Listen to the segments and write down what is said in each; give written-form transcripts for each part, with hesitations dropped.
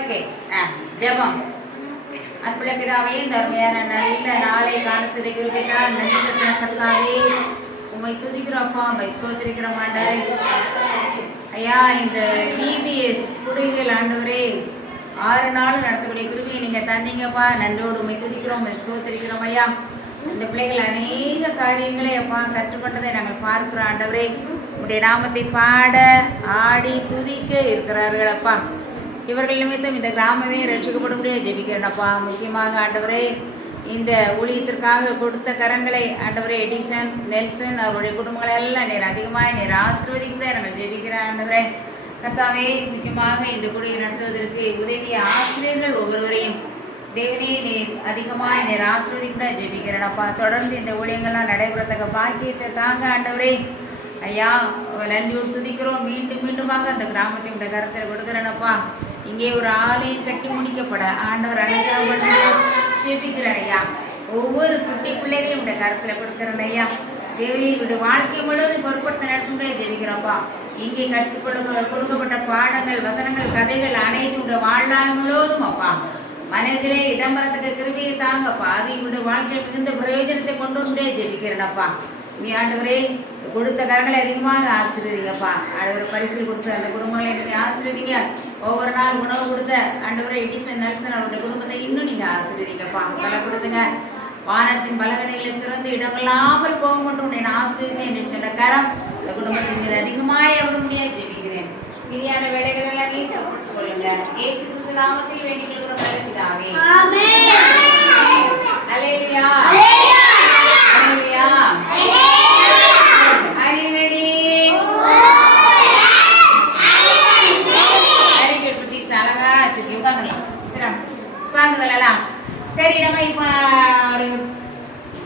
Okay. ஜெபம். அன்புள்ள பிதாவே, இந்த அருமையான நல்ல நாளை காண செய்த கிருபைக்காக நன்றி செலுத்துகிறோம் கர்த்தாவே. உம்மை துதிக்கிறோம் அப்பா, உம்மை ஸ்தோத்திரிக்கிறோம் ஆண்டவரே. ஐயா, இந்த VBS குடிகள் ஆண்டவரே 6 நாள் நடத்தக்கூடிய கிருபையை நீங்க தந்தீங்கப்பா. நன்றோடு உம்மை துதிக்கிறோம், உம்மை ஸ்தோத்திரிக்கிறோம் ஐயா. இந்த பிள்ளைகள் அநேக காரியங்களை அப்பா கற்றுக்கொண்டதை நாங்கள் பார்க்கிறோம் ஆண்டவரே. உடைய நாமத்தை பாட ஆடி துதிக்க இருக்கிறார்கள் அப்பா. இவர்கள் நிமித்தம் இந்த கிராமமே ரட்சிக்கப்பட முடியாது ஜெபிக்கிறேன்ப்பா. முக்கியமாக ஆண்டவரே, இந்த ஊழியத்திற்காக கொடுத்த கரங்களை ஆண்டவரே எடிசன் நெல்சன் அவருடைய குடும்பங்களை எல்லாம் நீர் அதிகமாக நீர் ஆசீர்வதிக்கிறேன் நாங்கள் ஜெபிக்கிறேன் ஆண்டவரே. கர்த்தாவே, முக்கியமாக இந்த குடியை நடத்துவதற்கு உதவிய ஆசிரியர்கள் ஒவ்வொருவரையும் தேவனே நீர் அதிகமாக நீர் ஆசீர்வதிக்கிறேன் ஜெபிக்கிறேன்ப்பா. தொடர்ந்து இந்த ஊழியங்கள்லாம் நடைபெறத்தக்க பாக்கியத்தை தாங்க ஆண்டவரே. ஐயா, நன்றியோடு துதிக்கிறோம். மீண்டும் மீண்டுமாக அந்த கிராமத்தை இந்த கருத்தில் கொடுக்குறேனப்பா. இங்கே ஒரு ஆலயம் கட்டி முடிக்கப்பட ஆண்டவர் அனுகிரகம் ஜெபிக்கிறேன் ஐயா. ஒவ்வொரு குட்டி பிள்ளைகளையும் இந்த கருத்தில் கொடுக்குறேன் ஐயா. தேவனே, இவருடைய வாழ்க்கை முழுவதும் பொறுப்படுத்த நடத்தும் ஜெபிக்கிறோம்ப்பா. இங்கே கொடுக்கப்பட்ட பாடங்கள், வசனங்கள், கதைகள் அனைத்தும் வாழ்நாள் முழுவதும் அப்பா மனதிலே இடம்பெறத்துக்கு கிருபையை தாங்கப்பா. அது இவருடைய வாழ்க்கையில் மிகுந்த பிரயோஜனத்தை கொண்டு வந்தே ஜெபிக்கிறேனப்பா. நீ ஆண்டவரே கொடுத்த கரங்களை அதிகமாக ஆசீர்வதிங்கப்பா. ஆண்டவர் பரிசில் கொடுத்த அந்த குடும்பங்களை நீங்கள் ஆசீர்வதிங்க. ஒவ்வொரு நாள் உணவு கொடுத்த ஆண்டவரை எடிசன் நெல்சன் அவருடைய குடும்பத்தை இன்னும் நீங்கள் ஆசீர்வதிங்கப்பா. பல கொடுத்துங்க. வானத்தின் பலகடைகளை திறந்து இடங்களாமல் போக மட்டும் உன்னை ஆசீர்வதிங்க என்று சொன்ன கரம் இந்த குடும்பத்தின் மீது அதிகமாக எவ்வளவு முடியாது ஜெபிக்கிறேன். இனியான வேலைகள் எல்லாம் நீங்க கொடுத்துக் கொள்ளுங்க. இயேசு கிறிஸ்து நாமத்தில் வேண்டிக் கொள்கிறோம் நல்ல பிதாவே. ஆமென். அல்லேலூயா. அல்லேலூயா. சரி, நம்ம இப்போ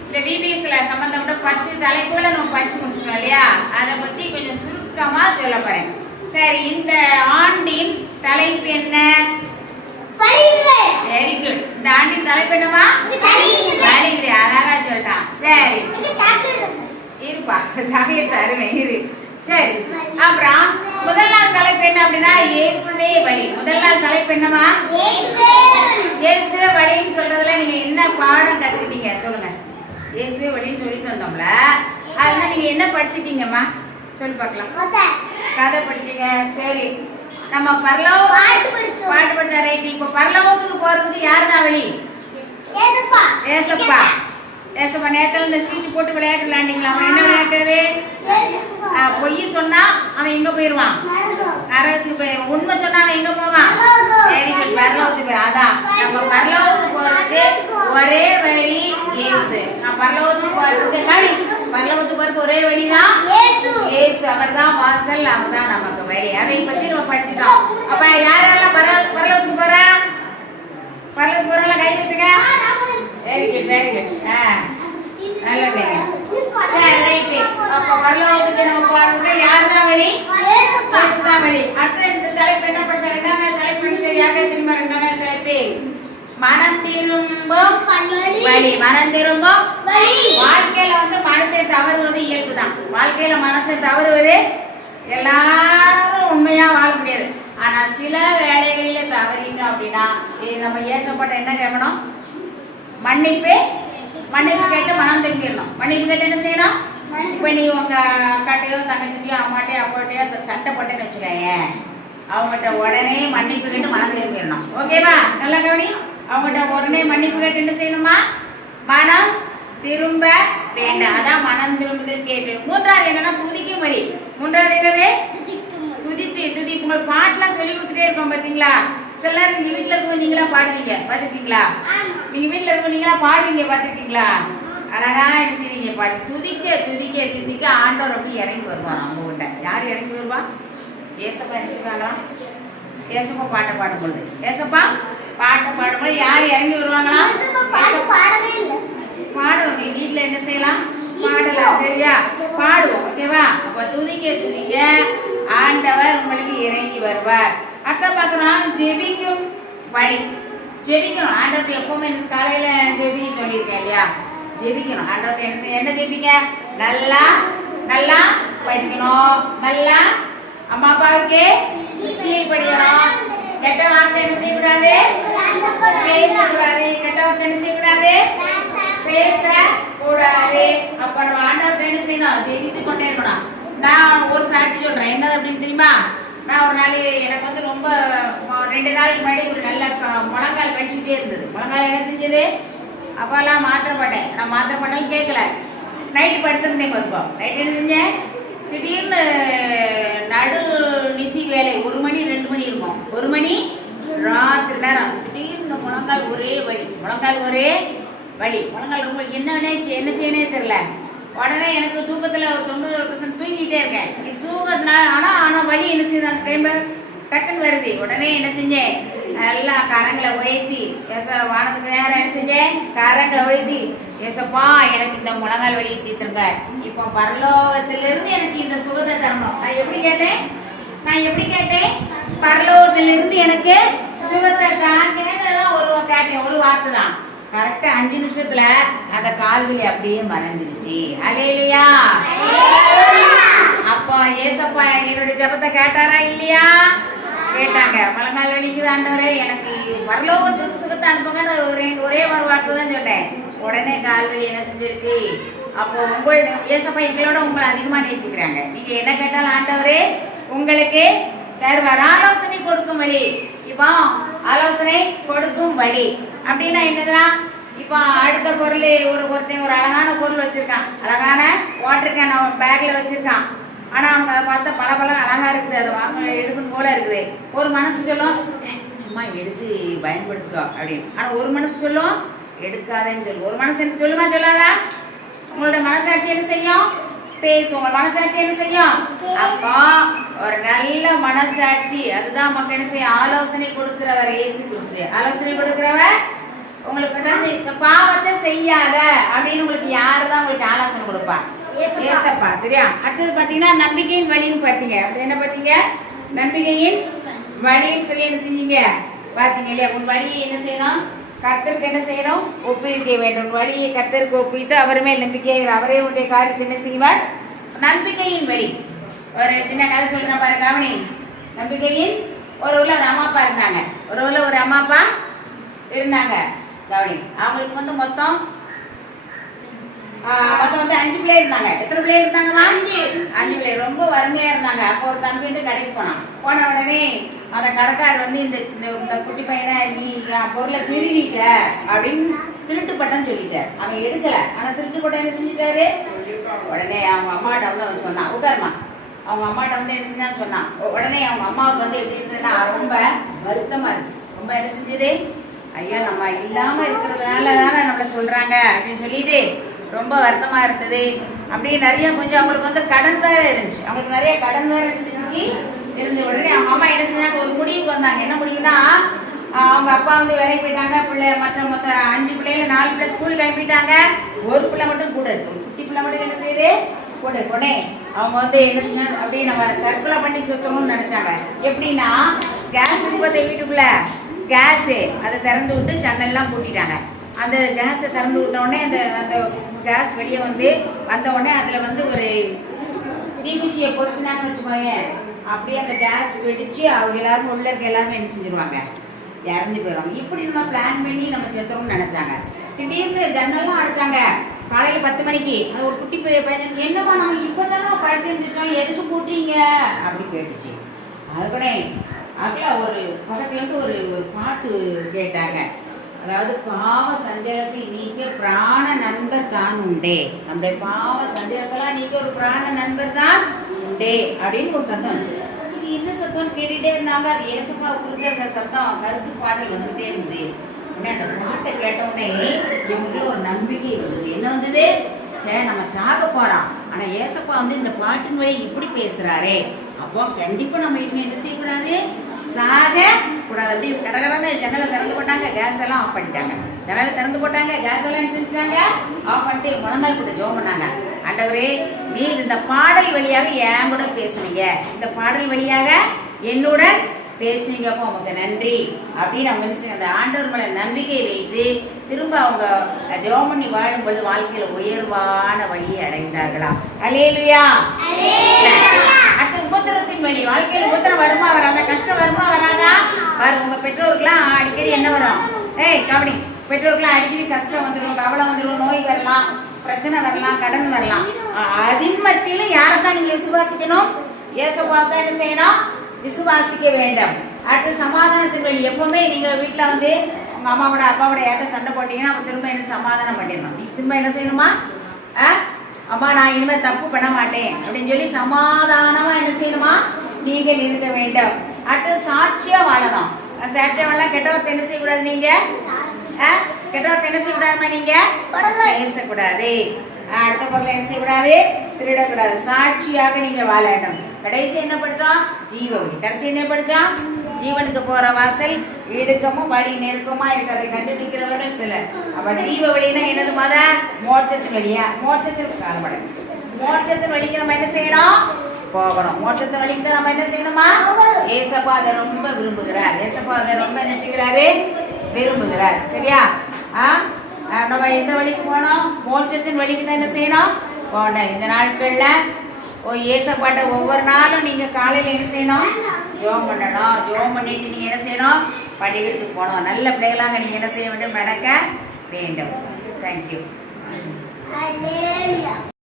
இந்த VBSல சம்பந்தப்பட்ட 10 தலைப்புகளை நம்ம படிச்சு முடிச்சிட்டோம் இல்லையா? அதை பற்றி கொஞ்சம் சுருக்கமா சொல்ல போறேன். சரி, இந்த ஆண்டின் தலைப்பு என்ன? Very good. இந்த ஆண்டின் தலைப்பு என்னமா? அழகா சொல்லிட்டான். சரி இருப்பா, சாக்லேட் அருமை இரு. சரி, அப்புறம் முதல் நாள் தலைப்பு என்ன அப்படின்னா இயேசுவே வழி. முதல் நாள் தலைப்பு என்னமா? இயேசுவே வழின்னு சொல்றதுல நீங்க என்ன பாடம் கத்துக்கிட்டீங்க சொல்லுங்க. இயேசுவே வழின்னு சொல்லி தந்தோம்ல, அதுல நீங்க என்ன படிச்சிட்டீங்கம்மா சொல்லி பார்க்கலாம். கதை படிச்சீங்க. சரி, நம்ம பாட்டு படிச்ச ரைட். இப்போ பரலோகத்துக்கு போறதுக்கு யார் தான் வழி? ஏசப்பா. ஏசப்பா நேரத்தில் இந்த சீட்டு போட்டு விளையாட்டு விளையாண்டிங்களா? அவன் என்ன விளையாட்டுறது? பொய் சொன்னா அவன் எங்க போயிருவான்? நரகத்துக்கு போயிடும். உண்மை சொன்னா அவன் எங்க போவான்? வெரி குட், பரலோகத்துக்கு போய். அதான் நம்ம பரலோகத்துக்கு போறதுக்கு ஒரே வழி இயேசு. நான் பரலோகத்துக்கு போறதுக்கு ஒரே வழிதான் இயேசு. அவர் தான் வாசல், அவர் தான் நமக்கு வழி. அதை பத்தி நம்ம படிச்சுட்டோம். அப்ப யாரெல்லாம் பரலோகத்துக்கு போறா? பரலோகத்துக்கு போறவங்கள கை வச்சுக்க. Very good, very good. நல்லது. சரி, ரைட். அப்ப பரலோகத்துக்கு நம்ம போறதுக்கு யார் தான் வழி? இயேசு தான் வழி. அடுத்த இந்த தலைப்பு என்ன பண்ற? 2ஆம் தலைப்பு யாரே தெரியுமா? 2ஆம் தலைப்பு மனம் திரும்பும் வழி. மனம் திரும்பும் வழி. வாழ்க்கையில மனசை தவறுவது இயல்புதான். வாழ்க்கையில மனசை தவறுவது எல்லாரும் உண்மையா வாழ முடியாது. ஆனா சில வேலைகளில தவறிட்டோம் அப்படின்னா நம்ம ஏசப்பட்ட என்ன கேட்கணும்? மன்னிப்பு கேட்டு மனம் திரும்பிடணும். மன்னிப்பு கேட்டு என்ன செய்யணும்? இப்ப நீ உங்க அக்காட்டையோ தங்கச்சிட்டையோ அம்மாட்டையோ அப்பாட்டையோ சண்டை போட்டுன்னு வச்சுக்கோங்க, அவங்ககிட்ட உடனே மன்னிப்பு கேட்டு மனம் திரும்பிடணும். ஓகேவா? நல்லா கவனி. அவங்ககிட்ட உடனே மன்னிப்பு கேட்டு என்ன செய்யணுமா? மனம் திரும்ப வேண்டாம். அதான் மனம் திரும்புது கேட்டு. 3வது என்னன்னா துதிக்கும் வழி. 3வது என்னது? துதிக்கும். பாட்டுலாம் சொல்லி கொடுத்துட்டே இருக்கோம் பாத்தீங்களா? சில நேரம் நீங்க வீட்டுல இருக்கும் நீங்களா பாடுவீங்க பாத்துருக்கீங்களா? நீங்க வீட்டுல இருக்கும் நீங்களா பாடுவீங்க பாத்துருக்கீங்களா? அழகா என்ன செய்வீங்க? பாடு. துதிக்க ஆண்டவர் அப்படி இறங்கி வருவார் அவங்க கிட்ட. யார் இறங்கி வருவா? ஏசப்பா என்ன செய்வாங்களா? ஏசப்பா பாட்டை பாடும்பொழுது யார் இறங்கி வருவாங்களா? பாடுவாங்க. வீட்டுல என்ன செய்யலாம்? பாடலாம். சரியா? பாடுவோம். ஓகேவா? அப்ப துதிக்க ஆண்டவர் உங்களுக்கு இறங்கி வருவார். அக்கா பாக்குறோம் ஜெபிக்கும் வழி. ஜெபிக்கணும். ஆண்டவர்கிட்ட எப்பவுமே காலையில ஜெபி சொல்லியிருக்கேன் இல்லையா? ஜெபிக்கணும். ஆண்டவர்கிட்ட என்ன ஜெபிங்க? நல்லா படிக்கணும். நல்லா அம்மா அப்பாவுக்கு கீழ்படியணும். கெட்ட வார்த்தை என்ன செய்யக்கூடாது? பேசக்கூடாது. கெட்ட வார்த்தை என்ன செய்யக்கூடாது? பேசக்கூடாது. அப்ப நம்ம ஆண்டவர்கிட்ட என்ன செய்யணும்? ஜெபித்து கொண்டே இருக்கணும். நான் ஒரு சாட்சி சொல்றேன். என்னது அப்படின்னு தெரியுமா? நான் ஒரு நாள் எனக்கு வந்து ரொம்ப 2 நாளுக்கு முன்னாடி ஒரு நல்ல முழங்கால் வலிச்சுக்கிட்டே இருந்தது. முழங்கால் என்ன செஞ்சது? அப்போல்லாம் மாத்திரை போட்டேன். நான் மாத்திரை போட்டாலும் கேட்கல. நைட்டு படுத்திருந்தேன். பார்த்துக்கோ. நைட்டு என்ன செஞ்சேன்? திடீர்னு நடு நிசி வேலை 1 மணி 2 மணி இருக்கும். 1 மணி ராத்திரி நேரம் திடீர்னு முழங்கால் ஒரே வலி. முழங்கால் ரொம்ப என்ன செய்யணே தெரியல. உடனே எனக்கு தூக்கத்தில் ஒரு 90% தூங்கிட்டே இருக்கேன். தூக்கத்தினால ஆனால் வலி என்ன செய்யுது? அந்த டைம் டக்குன்னு வருது. உடனே என்ன செஞ்சேன்? எல்லாம் கரங்களை உயர்த்தி வானத்துக்கு நேரம் என்ன செஞ்சேன்? கரங்களை உயர்த்தி, ஏசப்பா எனக்கு இந்த முழங்கால் வலியை தீர்த்துருங்க. இப்போ பரலோகத்திலிருந்து எனக்கு இந்த சுகத்தை தரணும். நான் எப்படி கேட்டேன்? பரலோகத்திலிருந்து எனக்கு சுகத்தை தான் கேட்டதான் கேட்டேன். ஒரு வார்த்தை தான். கரெக்டா 5 நிமிஷத்துல அந்த கால்வலி அப்படியே மறந்துருச்சு. அல்லேலூயா. அப்போ ஏசப்பா என்னுடைய ஜெபத்தை கேட்டாரா இல்லையா? கேட்டாங்க. முழங்கால் வலிக்குது ஆண்டவரே, எனக்கு பரலோகத்துக்கு சுகத்தை அனுப்புங்கன்னு ஒரே ஒரு வார்த்தை தான் சொன்னேன். உடனே கால்வலி என்ன செஞ்சிருச்சு? அப்போ ஏசப்பா எங்களோட உங்களை அதிகமா நேசிக்கிறாங்க. நீங்க என்ன கேட்டாலும் ஆண்டவரே உங்களுக்கு தருவார். ஆலோசனை கொடுக்கும் வழி. இப்போ ஆலோசனை கொடுக்கும் வழி அப்படின்னா என்னதுதான்? இப்போ அடுத்த பொருள் ஒருத்தன் ஒரு அழகான பொருள் வச்சிருக்கான். அழகான வாட்டர் கேன் அவன் பேக்ல வச்சிருக்கான். ஆனா அவனுக்கு அதை பார்த்தா பல அழகா இருக்குது. அதை வாங்க எடுக்கணும் போல இருக்குது. ஒரு மனசு சொல்லும் சும்மா எடுத்து பயன்படுத்திக்கோ அப்படின்னு. ஆனா ஒரு மனசு சொல்லும் எடுக்காதேன்னு சொல்லும். ஒரு மனசு என்ன சொல்லுமா சொல்லாதா? உங்களோட மனசாட்சி என்ன செய்யும்? பேசும். உங்க மனசாட்சி என்ன செய்யும்? அப்போ ஒரு நல்ல மனசாட்சி அதுதான் மக்கள் என்ன செய்ய? ஆலோசனை கொடுக்கிறவர் இயேசு கிறிஸ்து. ஆலோசனை கொடுக்கிறவர் உங்களுக்கு இந்த பாவத்தை செய்யாத அப்படின்னு உங்களுக்கு யாருதான் உங்களுக்கு ஆலோசனை கொடுப்பா? ஏசப்பா. சரியா? அடுத்தது பாத்தீங்கன்னா நம்பிக்கையின் வழின்னு பார்த்தீங்க. அது என்ன பார்த்தீங்க? நம்பிக்கையின் வழின்னு சொல்லி என்ன செஞ்சீங்க பார்த்தீங்க இல்லையா? உன் வழியை என்ன செய்யணும்? கர்த்தருக்கு என்ன செய்யணும்? ஒப்புவிக்க வேண்டும். வழியை கர்த்தருக்கு ஒப்புவித்து அவருமே நம்பிக்கை, அவரே உடைய காரியத்தை என்ன செய்வார்? நம்பிக்கையின் வழி. ஒரு சின்ன கதை சொல்றேன் பாரு, கவனி. நம்பிக்கையின் ஒரு ஊர்ல ஒரு அம்மா அப்பா இருந்தாங்க. ஒரு ஊர்ல ஒரு அம்மா அப்பா இருந்தாங்க. கவனி. அவங்களுக்கு வந்து மொத்தம் வந்து 5 பிள்ளை இருந்தாங்க. எத்தனை பிள்ளை இருந்தாங்கம்மா? 5 பிள்ளை. ரொம்ப வறுமையா இருந்தாங்க. அப்போ ஒரு தம்பி வந்து கடைக்கு போன உடனே அந்த கடைக்காரர் வந்து இந்த குட்டி பையனை நீ பொருளை திருடிட்ட அப்படின்னு திருட்டு பட்டம் சொல்லிட்டார். அவன் எடுக்கல. ஆனா திருட்டு பட்டம் என்ன செஞ்சுட்டாரு? உடனே அவங்க அம்மாட்ட வந்து அவன் சொன்னான், உதாரணமா அவங்க அம்மாட்ட வந்து என்ன செஞ்சான்னு சொன்னான். உடனே அவங்க அம்மாவுக்கு வந்து எப்படி இருந்ததுன்னா ரொம்ப வருத்தமா இருந்துச்சு. ரொம்ப என்ன செஞ்சது? ஐயா நம்ம இல்லாம இருக்கிறதுனால தானே நம்மள சொல்றாங்க அப்படின்னு சொல்லிட்டு ரொம்ப வருத்தமா இருந்தது. அப்படியே நிறைய கொஞ்சம் அவங்களுக்கு வந்து கடன் வேற இருந்துச்சு. அவங்களுக்கு நிறைய கடன் வேற செஞ்சு இருந்த உடனே அவங்க அம்மா என்ன செஞ்சாங்க? ஒரு முடிவுக்கு வந்தாங்க. என்ன முடிவுனா, அவங்க அப்பா வந்து வேலைக்கு போயிட்டாங்க. மொத்த 5 பிள்ளைல 4 பிள்ளை ஸ்கூல் கிளம்பிட்டாங்க. ஒரு பிள்ளை மட்டும் கூட இருக்கு. ஒரு குட்டி பிள்ளை மட்டும் என்ன செய்யுது? கூட இருக்கோனே அவங்க வந்து என்ன செஞ்சாங்க? அப்படியே நம்ம தற்கொலை பண்ணி சுத்தணும்னு நினைச்சாங்க. எப்படின்னா கேஸ் இப்போதைய வீட்டுக்குள்ள கேஸு அதை திறந்து விட்டு ஜன்னல்லாம் பூட்டிட்டாங்க. அந்த கேஸை திறந்து விட்ட உடனே அந்த கேஸ் வெளியே வந்த உடனே அதில் வந்து ஒரு தீக்குச்சியை பொறுத்துனாங்கன்னு வச்சுக்கோங்க. அப்படியே அந்த கேஸ் வெடிச்சு அவங்க எல்லாரும் உள்ள இருக்க எல்லாருமே என்ன செஞ்சிருவாங்க? இறந்து போயிடுவாங்க. இப்படி நம்ம பிளான் பண்ணி நம்ம செத்துறோம்னு நினைச்சாங்க. திடீர்னு ஜன்னல்லாம் அடைச்சாங்க. காலையில 10 மணிக்கு அது ஒரு குட்டி பையன், என்னப்பா நம்ம இப்பதானே படுத்து இருந்துச்சோம், எதுக்கு போட்டுறீங்க அப்படி கேட்டுச்சு. அதுக்கூட அதில் ஒரு பக்கத்துல இருந்து ஒரு பாட்டு கேட்டாங்க. அதாவது பாவ சஞ்சலத்தை நீக்க பிராண நண்பர் தான் உண்டே. நம்முடைய பாவ சஞ்சலத்தெல்லாம் நீக்க ஒரு பிராண நண்பர் தான் உண்டே அப்படின்னு ஒரு சத்தம் வச்சு. இது என்ன சத்தம் கேட்டுட்டே இருந்தாங்க. அது ஏசப்பா குறித்த சத்தம் கருத்து பாடல் வந்துகிட்டே இருந்தது. உடனே அந்த பாட்டை கேட்டவுடனே இவங்களுக்கு ஒரு நம்பிக்கை இருந்தது. என்ன வந்தது? சே நம்ம சாக போறோம், ஆனா ஏசப்பா வந்து இந்த பாட்டின் வழி இப்படி பேசுறாரே, அப்போ கண்டிப்பா நம்ம இனிமே என்ன செய்யக்கூடாது? சாக கூடாது. அப்படி கடகடன்னு ஜன்னலை திறந்து போட்டாங்க. கேஸ் எல்லாம் ஆஃப் பண்ணிட்டாங்க. ஜன்னலை திறந்து போட்டாங்க. கேஸ் எல்லாம் செஞ்சுட்டாங்க. ஆஃப் பண்ணிட்டு முழங்கால் கூட ஜெபம் பண்ணாங்க. ஆண்டவரே நீர் இந்த பாடல் வழியாக என் கூட பேசுனீங்க, இந்த பாடல் வழியாக என்னுடன் பேசுனீங்கப்போ உங்களுக்கு நன்றி அப்படின்னு அவங்க அந்த ஆண்டவர் மேல நம்பிக்கை வைத்து திரும்ப அவங்க ஜெபம் பண்ணி வாழும் பொழுது வாழ்க்கையில உயர்வான வழியை அடைந்தார்களாம். அல்லேலூயா. அடுத்து உபத்திரத்தின் மோட்சத்தின் வழி. வாழ்க்கையில் உபத்திரம் வருமா வராதா? கஷ்டம் வருமா வராதா? வரும். உங்க பெற்றோருக்குலாம் அடிக்கடி என்ன வரும்? கவனி, பெற்றோருக்குலாம் அடிக்கடி கஷ்டம் வந்துடும், கவலை வந்துடும், நோய் வரலாம், பிரச்சனை வரலாம், கடன் வரலாம். அதன் மத்தியிலும் யாரைத்தான் நீங்க விசுவாசிக்கணும்? இயேசுவாவை தான் என்ன செய்யணும்? விசுவாசிக்க வேண்டும். அடுத்து சமாதானத்தின் வழி. எப்பவுமே நீங்க வீட்டுல வந்து உங்க அம்மாவோட அப்பாவோட யார்ட்ட சண்டை போட்டீங்கன்னா அவன் திரும்ப என்ன சமாதானம் பண்ணிடணும். நீ திரும்ப என்ன செய்யணுமா? அம்மா நான் இனிமே தப்பு பண்ண மாட்டேன் அப்படின்னு சொல்லி சமாதானமா என்ன செய்யணுமா? நீங்கள் இருக்க வேண்டும். அடுத்து சாட்சியா வாழணும். சாட்சியா வாழ கெட்டவர்த்த என்ன செய்யக்கூடாது? நீங்க கெட்டவர்த்த என்ன செய்யக்கூடாதுமா? நீங்க பேசக்கூடாது. அடுத்த பக்கம் என்ன செய்யக்கூடாது? திருடக்கூடாது. சாட்சியாக நீங்க வாழணும். கடைசி என்ன படிச்சோம்? ஜீவவழி. கடைசி என்ன படிச்சோம்? ஜீவனுக்கு போற வாசல் இடுக்கமும் வழி நெருக்கமா இருக்கிறதை கண்டுபிடிக்கிறவர்கள் சிலர். அப்ப ஜீவ வழினா என்னது? மத மோட்சத்தின் வழியா? மோட்சத்திற்கு காலப்பட மோட்சத்தின் வழிக்கு நம்ம என்ன செய்யணும்? போகணும். மோட்சத்தின் வழிக்கு தான் நம்ம என்ன செய்யணுமா? ஏசப்பா அதை ரொம்ப விரும்புகிறார். ஏசப்பா அதை ரொம்ப என்ன செய்கிறாரு? விரும்புகிறார். சரியா? நம்ம எந்த வழிக்கு போனோம்? மோட்சத்தின் வழிக்கு தான் என்ன செய்யணும்? போனோம். இந்த நாட்கள்ல ஏசப்பாட்ட ஒவ்வொரு நாளும் நீங்க காலையில என்ன செய்யணும்? ஜோம் பண்ணணும். ஜோம் பண்ணிட்டு நீங்க என்ன செய்யணும்? பள்ளிகளுக்கு போகணும். நல்ல பிள்ளைகளாக நீங்க என்ன செய்ய வேண்டும்? நடக்க வேண்டும். தேங்க்யூ.